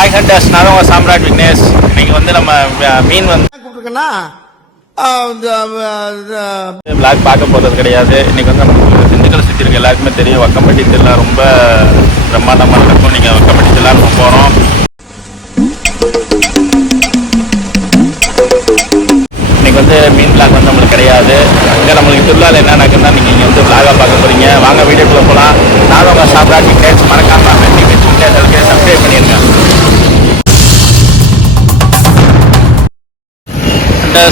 Hi hunters, நான் உங்கள் சாம்ராட் விக்னேஷ். இன்னைக்கு வந்து நம்ம மீன் வந்து பிளாக் பார்க்க போகிறது கிடையாது. இன்னைக்கு வந்து நம்ம திண்டுக்கல் சுற்றி இருக்க எல்லாருக்குமே தெரியும், வக்கம்பட்டி திருவிழா ரொம்ப பிரம்மாண்டமாக இருக்கும். நீங்கள் வக்கம்பட்டி திருவிழா நம்ம போகிறோம். இன்னைக்கு வந்து மீன் பிளாக் வந்து நம்மளுக்கு கிடையாது. அங்கே நம்மளுக்கு திருவிழாவில் என்ன நடக்குதுன்னா நீங்கள் இங்கே வந்து பிளாகாக பார்க்க போகிறீங்க. வாங்க வீடியோக்குள்ளே போகலாம். நான் உங்கள் சாம்ராட் விக்னேஷ். மறக்காமல் சப்ஸ்கிரைப் பண்ணிடுங்க.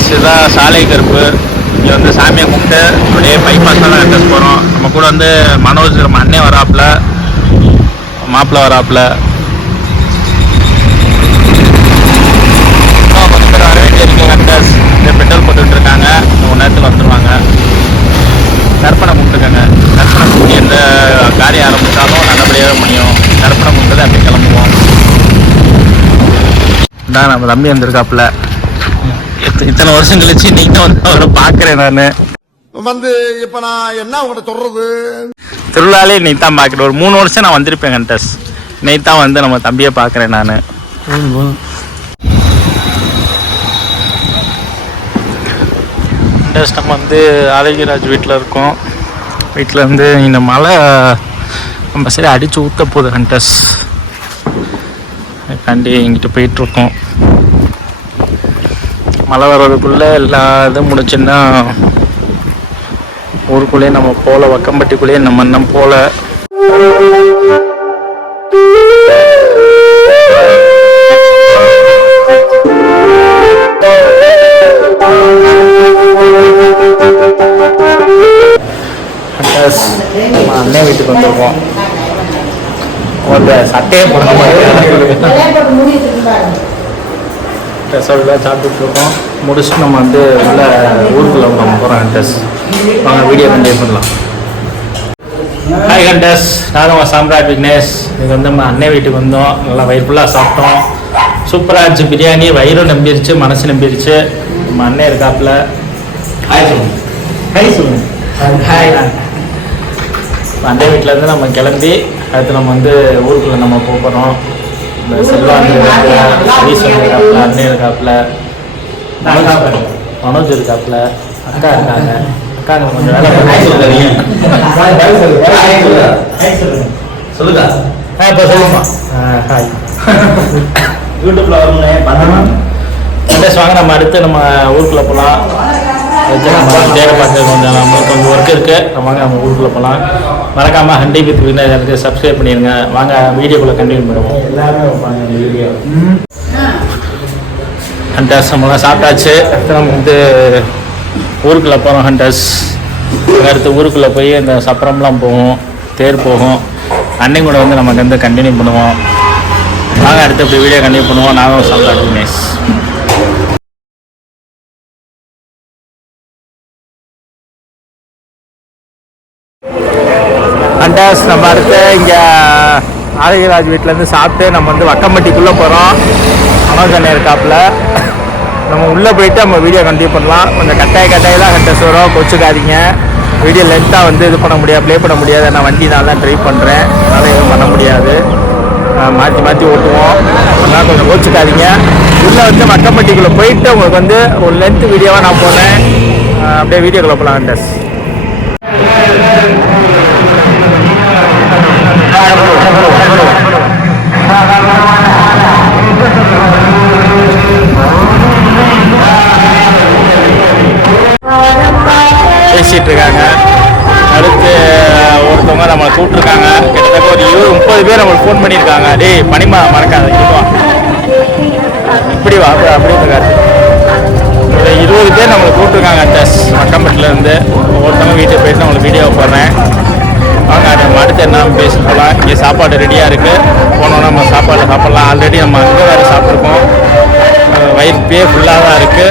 இதுதான் சாலை கருப்பு. இங்கே வந்து சாமியை கும்பிட்டு அப்படியே பைபாஸ் தான் அட்ரஸ் போகிறோம். நம்ம கூட வந்து மனோஜ், நம்ம அண்ணே வராப்புல, மாப்பிள்ளை வராப்புல. கொஞ்சம் பேர் வர வேண்டிய இருக்கு. அட்ரஸ் பெட்ரோல் போட்டுக்கிட்டு இருக்காங்க. ஒரு நேரத்தில் வந்துடுவாங்க. கற்பனை கும்பிட்டுருக்காங்க. கற்பனை கும்பிட்டு எந்த காரியம் ஆரம்பித்தாலும் நல்லபடியாக முடியும். கற்பனை கும்பிட்டு அப்படியே கிளம்புவோம். தான் நம்ம தம்பி வந்திருக்காப்புல. இத்தனை வருஷம் கழிச்சு நீங்க வந்து அவரை பாக்குறேன். நானு வந்து இப்ப நான் என்ன உங்கள்கிட்ட சொல்றது, திருவிழாலே நீ தான் பாக்குறேன். ஒரு 3 வருஷம் நான் வந்திருப்பேன் கண்டஸ். நீ தான் வந்து நம்ம தம்பியை பாக்குறேன் நானு. நம்ம வந்து ஆரோக்கியராஜ் வீட்டில் இருக்கோம். வீட்டில் இருந்து இந்த மழை நம்ம சரி அடிச்சு ஊற்ற போகுது கண்டஸ். கண்டி இங்கிட்டு போயிட்டுருக்கோம். மழை வர்றதுக்குள்ளே எல்லா இதுவும் முடிச்சுன்னா ஊருக்குள்ளேயே நம்ம போகல. வக்கம்பட்டிக்குள்ளேயே நம்ம இன்னும் போகல. நம்ம அண்ணன் வீட்டுக்கு வந்துருக்கோம். சட்டையே போட ட்ரெஸ்ஸெல்லாம் சாப்பிட்டுருக்கோம். முடிச்சுட்டு நம்ம வந்து உள்ள ஊருக்குள்ளே நம்ம போகிறோம். ஹண்டர்ஸ் வாங்க வீடியோ கண்டினியூ பண்ணலாம். ஹாய் ஹண்டர்ஸ், நான் உங்கள் சாம்ராட் விக்னேஷ். இது வந்து நம்ம அண்ணன் வீட்டுக்கு வந்தோம். நல்லா வயிறு ஃபுல்லாக சாப்பிட்டோம். சூப்பராக இருந்துச்சு பிரியாணி. வயிறும் நம்பிருச்சு, மனசு நம்பிருச்சு. நம்ம அண்ணன் இருக்காப்புல. ஹாய் சொல்லுங்க. ஹாய் சொல்லுங்க. ஹாய். அண்ணன் வீட்டிலேருந்து நம்ம கிளம்பி அடுத்து நம்ம வந்து ஊருக்குள்ளே நம்ம போகிறோம். இந்த செல்வாங்க இருக்காப்புல, அண்ணன் இருக்காப்புல, மனோஜ் இருக்காப்புல, அக்கா இருக்காங்க. அக்கா கொஞ்சம் வேலை சொல்லுங்க. இப்போ சொல்லுமா. ஹாய். யூடியூப்ல வரணும். வாங்க நம்ம அடுத்து நம்ம ஊருக்குள்ளே போகலாம். தேவை பார்த்து கொஞ்சம் நம்மளுக்கு கொஞ்சம் ஒர்க் இருக்குது. வாங்க நம்ம ஊருக்குள்ளே போகலாம். மறக்காமல் ஹண்டி வித் விக்னேஷ் சப்ஸ்கிரைப் பண்ணிடுங்க. வாங்க வீடியோக்குள்ளே கண்டினியூ பண்ணுவோம். எல்லாருமே வைப்பாங்க இந்த வீடியோ. ஹண்டர்ஸ் நம்மளாம் சாப்பிட்டாச்சு. நம்ம வந்து ஊருக்குள்ளே போகிறோம். ஹண்டர்ஸ் அடுத்து ஊருக்குள்ளே போய் இந்த சப்பரம்லாம் போகும், தேர் போகும். அன்னைக்கு கூட வந்து நமக்கு வந்து கண்டினியூ பண்ணுவோம். வாங்க அடுத்து இப்படி வீடியோ கண்டினியூ பண்ணுவோம். நானும் சாப்பிட்டா விக்னேஷ். ஹண்டர்ஸ் நம்ம அடுத்து இங்கே ஆரோக்கியராஜ் வீட்டிலேருந்து சாப்பிட்டு நம்ம வந்து வக்கம்பட்டிக்குள்ளே போகிறோம். மனோஜ் அண்ணன் இருக்காப்புல. நம்ம உள்ளே போயிட்டு நம்ம வீடியோ கண்டினியூ பண்ணலாம். கொஞ்சம் கட்டாய தான் ஹண்டர்ஸ் வரும், கொச்சுக்காதீங்க. வீடியோ லென்த்தாக வந்து இது பண்ண முடியாது, ப்ளே பண்ண முடியாது. நான் வண்டி நான் தான் ட்ரைவ் பண்ணுறேன், அதனால் எதுவும் பண்ண முடியாது. மாற்றி ஓட்டுவோம். அதனால் கொஞ்சம் கோச்சுக்காதீங்க. உள்ளே வந்து வக்கம்பட்டிக்குள்ளே போயிட்டு உங்களுக்கு வந்து ஒரு லென்த் வீடியோவாக நான் போனேன். அப்படியே வீடியோக்குள்ளே போகலாம் ஹண்டர்ஸ். பேசிட்டு இருக்காங்க. அடுத்து ஒருத்தவங்க நம்மளை கூப்பிட்டுருக்காங்க. கிட்டத்தட்ட ஒரு 20-30 பேர் நம்மளுக்கு ஃபோன் பண்ணியிருக்காங்க. டேய் பனிமா மறக்காத இப்படி வா அப்படி இருக்காரு. ஒரு 20 பேர் நம்மளுக்கு கூப்பிட்டுருக்காங்க. டஸ் வக்கம்பட்டிலேருந்து ஒவ்வொருத்தவங்க வீட்டுக்கு போயிட்டு நம்மளுக்கு வீடியோ போடுறேன். வாங்க நம்ம அடுத்து என்ன பேசி போகலாம். இங்கே சாப்பாடு ரெடியாக இருக்குது. போனோன்னா நம்ம சாப்பாடு சாப்பிட்லாம். ஆல்ரெடி நம்ம அங்கே வேறு சாப்பிட்ருக்கோம். வயிறு ஃபுல்லாக தான் இருக்குது.